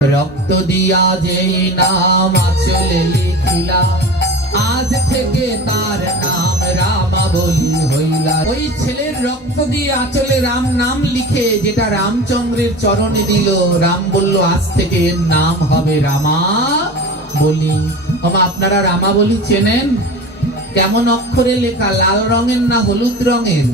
রক্ত দিয়া যেই নাম আঁচলে লিখিলা, আজ থেকে তার নাম রামাবলী হইলা। ওই ছেলের রক্ত দিয়ে আঁচলে রাম নাম লিখে যেটা রামচন্দ্রের চরণে দিল, রাম বলল আজ থেকে এর নাম হবে রামাবলী। আপনারা রামাবলী চেনেন? কেমন অক্ষরে লেখা? লাল রঙের না হলুদ রঙের?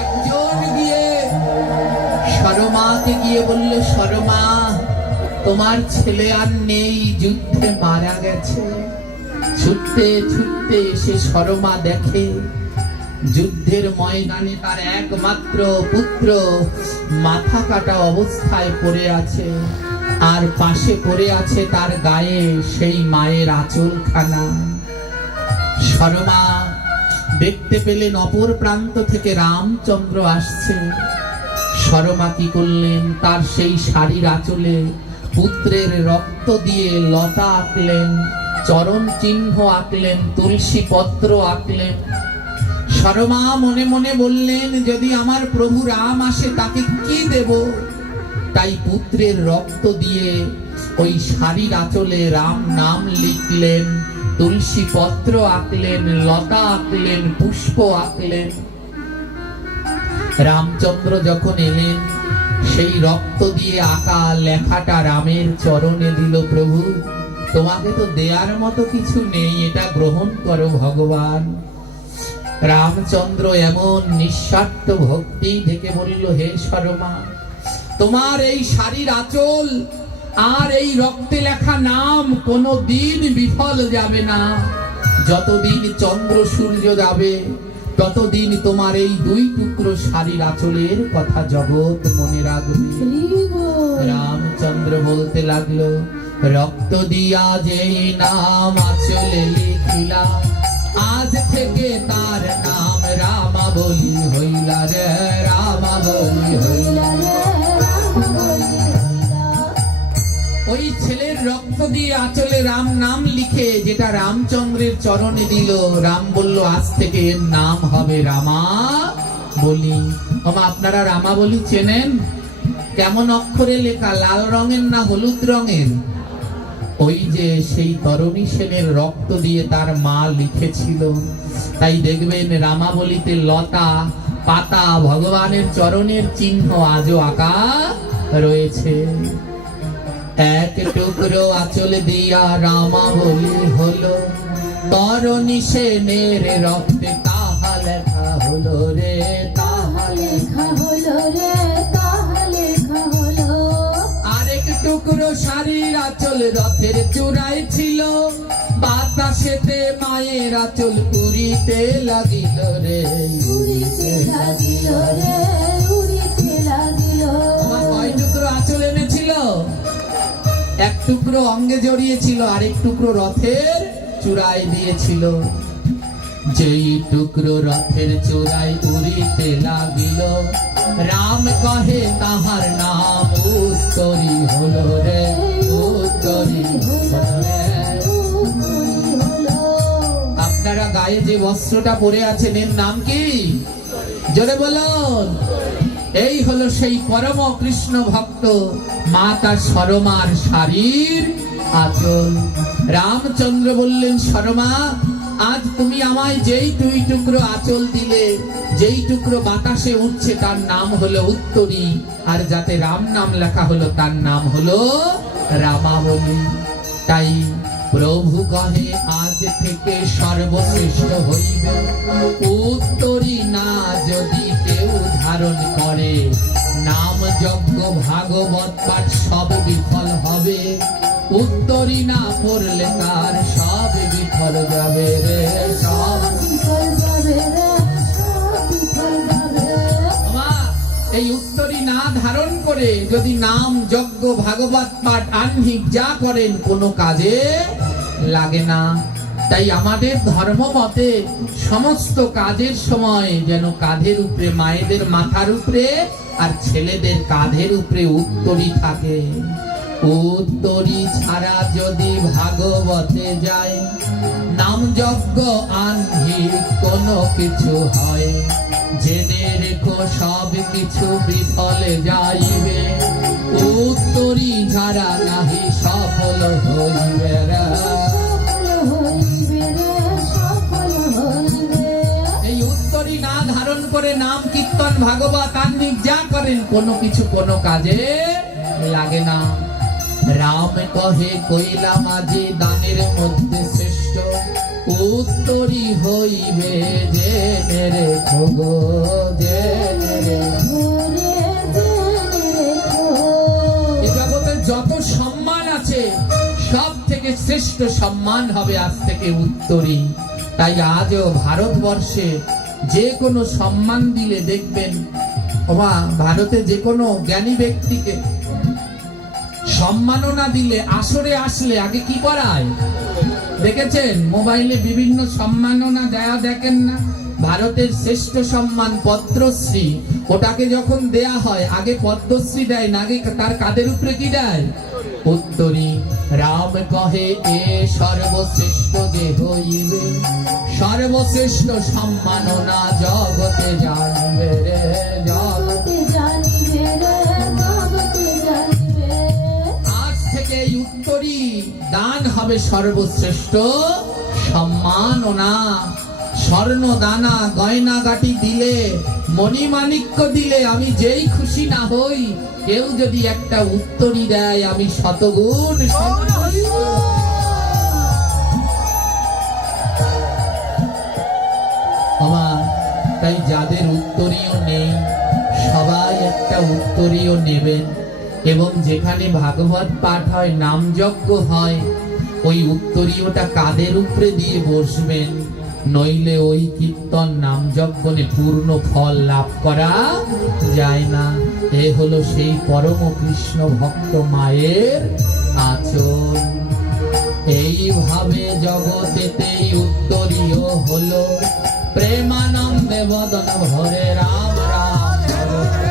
একজন গিয়ে সরমাকে গিয়ে বলল, সরমা তোমার ছেলে আর নেই, যুদ্ধে মারা গেছে। ছুটতে ছুটতে এসে সরমা দেখে যুদ্ধের ময়দানে তার একমাত্র পুত্র মাথা কাটা অবস্থায় পড়ে আছে, আর পাশে পড়ে আছে তার গায়ে সেই মায়ের আঁচলখানা। সরমা দেখতে পেলেন অপর প্রান্ত থেকে রামচন্দ্র আসছে। সরমা কি করলেন? তার সেই শাড়ির আঁচলে পুত্রের রক্ত দিয়ে লতা আঁকলেন, চরণ চিহ্ন আঁকলেন, তুলসী পত্র আঁকলেন। সরমা মনে মনে বললেন, যদি আমার প্রভু রাম আসে তাকে কি দেব? তাই পুত্রের রক্ত দিয়ে ওই শাড়ির আঁচলে রাম নাম লিখলেন, তুলসী পত্র আঁকলেন, লতা আঁকলেন, পুষ্প আঁকলেন। রামচন্দ্র যখন এলেন, সেই রক্ত দিয়ে আঁকা লেখাটা রামের চরণে দিল। প্রভু তোমাকে তো দেয়ার মতো কিছু নেই, এটা গ্রহণ করো ভগবান। রামচন্দ্র এমন নিঃস্বার্থ ভক্তি থেকে বলল, হে সরমা, তোমার এই শাড়ির আঁচল আর এই রক্তে লেখা নাম কোনো দিন বিফল যাবে না। যতদিন চন্দ্র সূর্য যাবে ততদিন তোমার এই দুই টুকরো শাড়ির আঁচলের কথা জগৎ মনে রাখবে। রামচন্দ্র বলতে লাগলো, রক্ত দিয়া যেই নাম আঁচলে লিখিলা, আজ থেকে তার নাম রামাবলী হইলা রে, রামাবলী হইলা রে। ওই ছেলের রক্ত দিয়ে আঁচলে রাম নাম লিখে যেটা রামচন্দ্রের চরণে দিল, রাম বলল আজ থেকে এর নাম হবে রামাবলী। আপনারা রামাবলী চেনেন? কেমন অক্ষরে লেখা? লাল রঙের না হলুদ রঙের? ওই যে সেই তরণী সেনের রক্ত দিয়ে তার মা লিখেছিল। তাই দেখবেন রামাবলীতে লতা পাতা ভগবানের চরণের চিহ্ন আজও আঁকা রয়েছে। এক টুকরো আঁচল দিয়া রামাবলী হলো, তরণী সেনের রক্তে তাহা লেখা হলো রে, তাহা লেখা হলো রে, তাহা লেখা হলো। আরেক টুকরো শাড়ির আঁচল রথের চূড়ায় ছিল, বাতাসেতে মায়ের আঁচল উড়িতে লাগিল রে, উড়িতে লাগিল রে, উড়িতে লাগিল। কয় টুকরো আঁচল এনেছিল? এক টুকরো অঙ্গে জড়িয়েছিল, আরেক টুকরো রথের চূড়ায় দিয়েছিল। যেই টুকরো রথের চূড়ায় উড়িতে লাগিল, রাম কহে তাহার নাম উত্তরী হলো রে, উত্তরী হলো রে। আপনারা গায়ে যে বস্ত্রটা পরে আছেন এর নাম কি? জোরে বলুন। এই হলো সেই পরম কৃষ্ণ ভক্ত মাতা সরমার শাড়ির আঁচল। রামচন্দ্র বললেন, সরমা আজ তুমি আমায় যেই দুই টুকরো আঁচল দিলে, যেই টুকরো বাতাসে উঠছে তার নাম হলো উত্তরী, আর যাতে রাম নাম লেখা হলো তার নাম হলো রামাবলী। তাই প্রভু কহে আজ থেকে সর্বশ্রেষ্ঠ হইবে, উত্তরী না যদি কেউ ধারণ করে, নাম যজ্ঞ ভাগবত পাঠ সব বিফল হবে, উত্তরী না পড়লে তার সব বিফল যাবে রে, সব বিফল যাবে রে, সব বিফল যাবে। এই উত্তরী না ধারণ করে যদি নাম যজ্ঞ ভাগবত পাঠ আহ্নিক যা করেন কোনো কাজে লাগে না। তাই আমাদের ধর্ম মতে সমস্ত কাজের সময় যেন কাঁধের উপরে, মায়েদের মাথার উপরে আর ছেলেদের কাঁধের উপরে উত্তরী থাকে। উত্তরী ছাড়া যদি ভাগবতে যায়, নাম যজ্ঞ আহ্নিক কোনো কিছু হয়, জেনে রেখো সব কিছু বিফলে যাইবে। ভাগবত আহ্নিক যা করেন কোনো কিছু কোনো কাজে লাগে না। রাম কহে কইলা মাঝে দানের মধ্যে শ্রেষ্ঠ, উত্তরী হইবে যে মেরে খোগো যে মেরে। এ জগতে যত সম্মান আছে সব থেকে শ্রেষ্ঠ সম্মান হবে আজ থেকে উত্তরী। তাই আজও ভারতবর্ষে যে কোনো সম্মান দিলে দেখবেন, ভারতে যে কোনো জ্ঞানী ব্যক্তিকে সম্মাননা দিলে আসরে আসলে আগে কি করায় দেখেছেন? মোবাইলে বিভিন্ন সম্মাননা দেয়া দেখেন না? ভারতের শ্রেষ্ঠ সম্মান পদ্মশ্রী, ওটাকে যখন দেয়া হয় আগে পদ্মশ্রী দেয় না, আগে তার কাদের উপরে কি দেয়? উত্তরী। রাম কহে এ সর্বশ্রেষ্ঠ যে হইবে, সর্বশ্রেষ্ঠ সম্মাননা জগতে জানবে রে, জগতে জানবে রে, জগতে জানবে। আজ থেকে এই উত্তরী দান হবে সর্বশ্রেষ্ঠ সম্মাননা। স্বর্ণ দানা গয়না গাটি দিলে, মণিমাণিক্য দিলে আমি যেই খুশি না হই, কেউ যদি একটা উত্তরী দেয় আমি শতগুণ সন্তুষ্ট। তাই যাদের উত্তরীয় নেই সবাই একটা উত্তরীয় নেবেন, এবং যেখানে ভাগবত পাঠ হয়, নাম যজ্ঞ হয়, ওই উত্তরীয়টা কাদের উপরে দিয়ে বসবেন, নইলে ওই কীর্তন নাম যজ্ঞে পূর্ণ ফল লাভ করা যায় না। এ হলো সেই পরম কৃষ্ণ ভক্ত মায়ের আচরণ। এইভাবে জগতেতেই উত্তরীয় হলো, প্রেমানন্দে বদন ভরে রাম রাম হরে।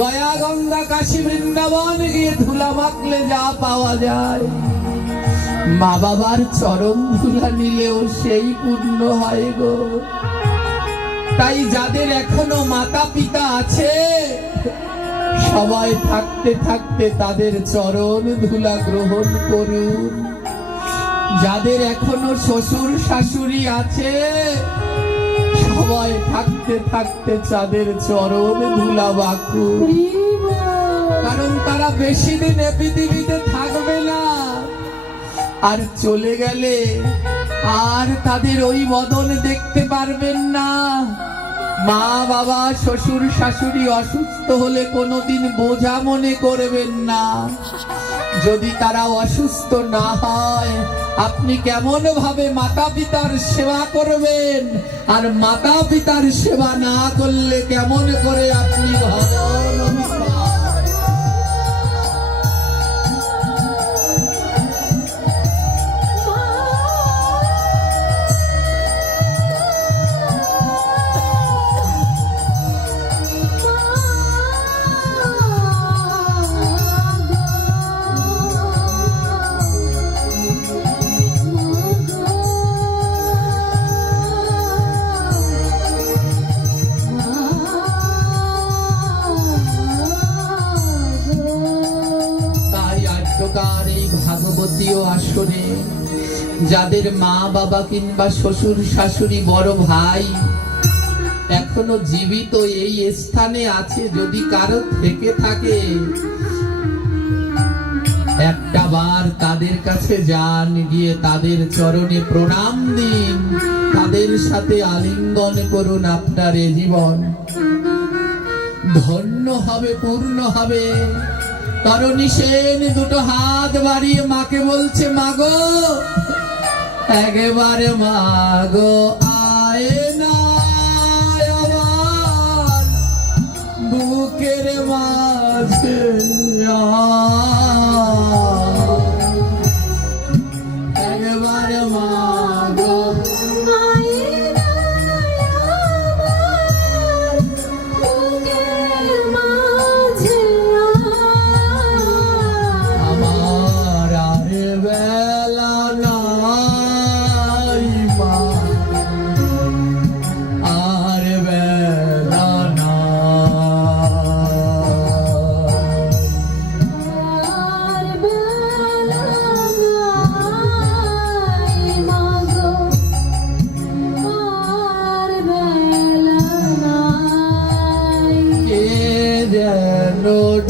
গয়া গঙ্গা কাশী বৃন্দাবন গিয়ে ধুলা মাখলে যা পাওয়া যায়, মা বাবার চরণ ধুলা নিলেও সেই পূর্ণ হয় গো। তাই যাদের এখনো মাতা পিতা আছে সবাই থাকতে থাকতে তাদের চরণ ধুলা গ্রহণ করুন। যাদের এখনো শ্বশুর শাশুড়ি আছে, সবাই থাকতে থাকতে তাদের চরণ ধুলা বাকুন, কারণ তারা বেশি দিন এ পৃথিবীতে থাকবে না। আর চলে গেলে আর তাদের ওই বদন দেখতে পারবেন না। মা বাবা শ্বশুর শাশুড়ি অসুস্থ হলে কোনোদিন বোঝা মনে করবেন না। যদি তারা অসুস্থ না হয়, আপনি কেমন ভাবে মাতা পিতার সেবা করবেন? আর মাতা পিতার সেবা না করলে কেমন করে আপনি ভজন এই ভাগবতীয় আসরে যাদের মা বাবা কিংবা শ্বশুর শাশুড়ি বড় ভাই এখনো জীবিত এই স্থানে আছে, যদি কারো থেকে থাকে, একটা বার তাদের কাছে যান, গিয়ে তাদের চরণে প্রণাম দিন, তাদের সাথে আলিঙ্গন করুন। আপনার এ জীবন ধন্য হবে, পূর্ণ হবে। তরণী সেন দুটো হাত বাড়িয়ে মাকে বলছে, মাগো একেবারে মাগো আয় না আমার বুকের মাঝে, একেবারে মাগো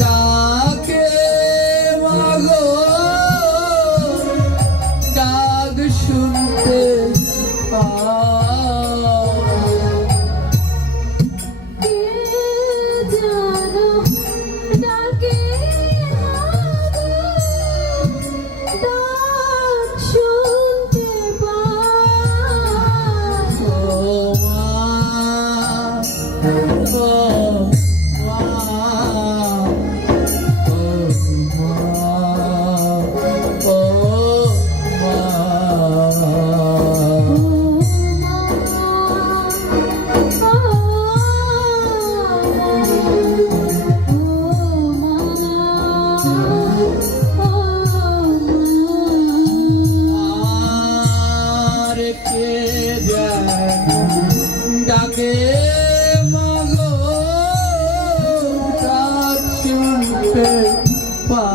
ডাকে মাগো, ডাক শুনতে ডাকে মাগো, ডাক শুনতে পাই,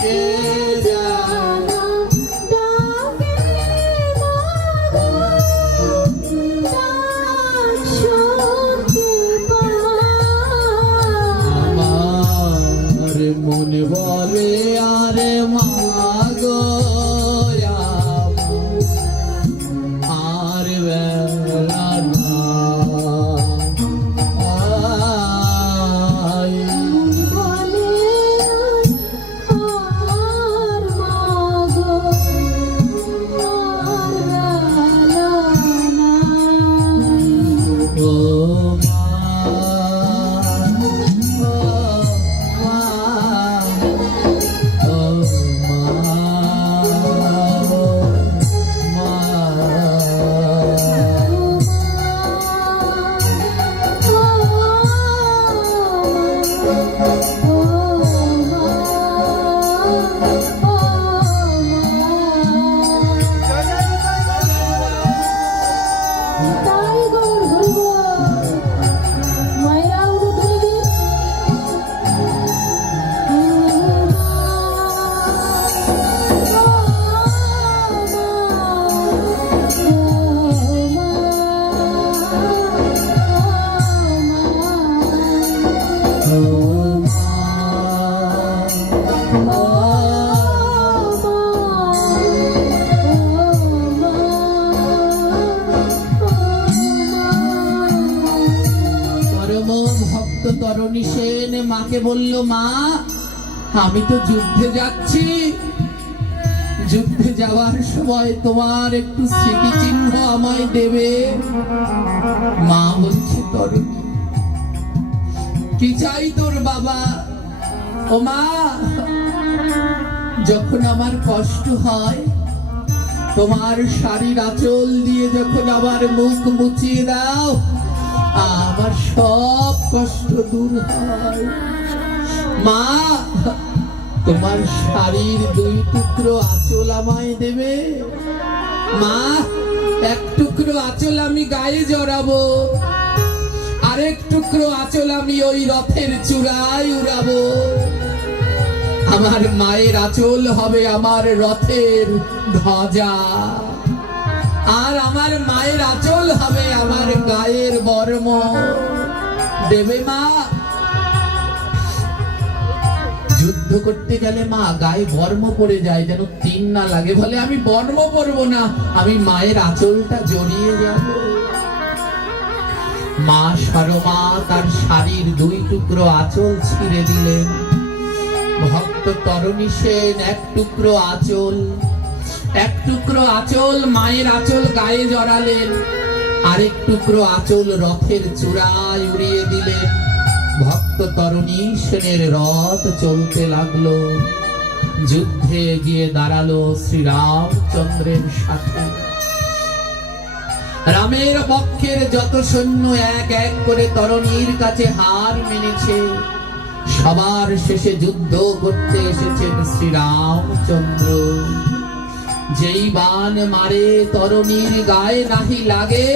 কে জানো ডাকে মাগো, ডাক শুনতে পাই। আমার মনে বলে আরে মাগো তরণী সেন মাকে বলল, মা আমি তো যুদ্ধে যাচ্ছি, যুদ্ধে যাওয়ার সময় তোমার একটু স্মৃতিচিহ্ন আমায় দেবে। মা বলছে, তরণী কি চাই তোর বাবা? ও মা, যখন আমার কষ্ট হয় তোমার শাড়ির আঁচল দিয়ে যখন আমার মুখ মুছিয়ে দাও, আমার সব কষ্ট দূর হয়। মা, তোমার শাড়ির 2 টুকরো আঁচল আমায় দেবে। মা, 1 টুকরো আঁচল আমি গায়ে জড়াবো, আরেক টুকরো আঁচল আমি ওই রথের চূড়ায় উড়াবো। আমার মায়ের আঁচল হবে আমার রথের ধ্বজা, আর আমার মায়ের আঁচল হবে আমার গায়ের বর্ম। দেবে মা? যুদ্ধ করতে গেলে মা গায়ে বর্ম পড়ে যায়, যেন 3 না লাগে, বলে আমি বর্ম পরবো না, আমি মায়ের আঁচলটা জড়িয়ে যাব। মা সরমা তার শাড়ির 2 টুকরো আঁচল ছিঁড়ে দিলেন। ভক্ত তরণী সেন 1 টুকরো আঁচল, 1 টুকরো আঁচল মায়ের আঁচল গায়ে জড়ালেন, আরেক টুকরো আঁচল রথের চূড়ায় উড়িয়ে দিলেন। ভক্ত তরণী সেনের রথ চলতে লাগলো, যুদ্ধে গিয়ে দাঁড়ালো শ্রীরামচন্দ্রের সাথে। রামের পক্ষের যত সৈন্য এক এক করে তরণীর কাছে হার মেনেছে। সবার শেষে যুদ্ধ করতে এসেছেন শ্রীরামচন্দ্র। যেই বাণ মারে তরণীর গায়ে নাহি লাগে,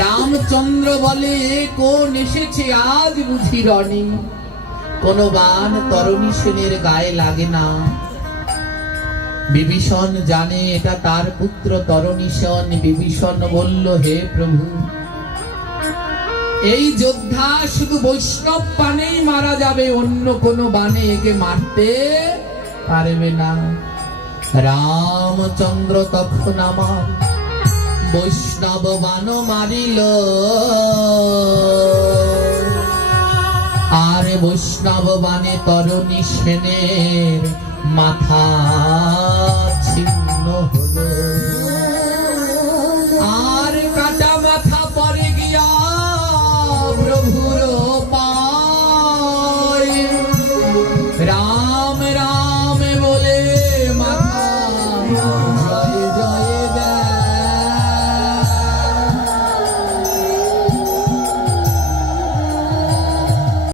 রামচন্দ্র বলে, কোন এসেছে আজ বুঝি রণে? কোন বাণ তরণী সেনের গায়ে লাগে না। বিভীষণ জানে এটা তার পুত্র তরণী সেন। বিভীষণ বলল, হে প্রভু, এই যোদ্ধা শুধু বৈষ্ণব বাণেই মারা যাবে, অন্য কোন বাণে একে মারতে পারবে না। রামচন্দ্র তখন আমার বৈষ্ণব বাণ মারিল, আর বৈষ্ণব বাণে তরণী সেনের মাথা ছিন্ন হলো।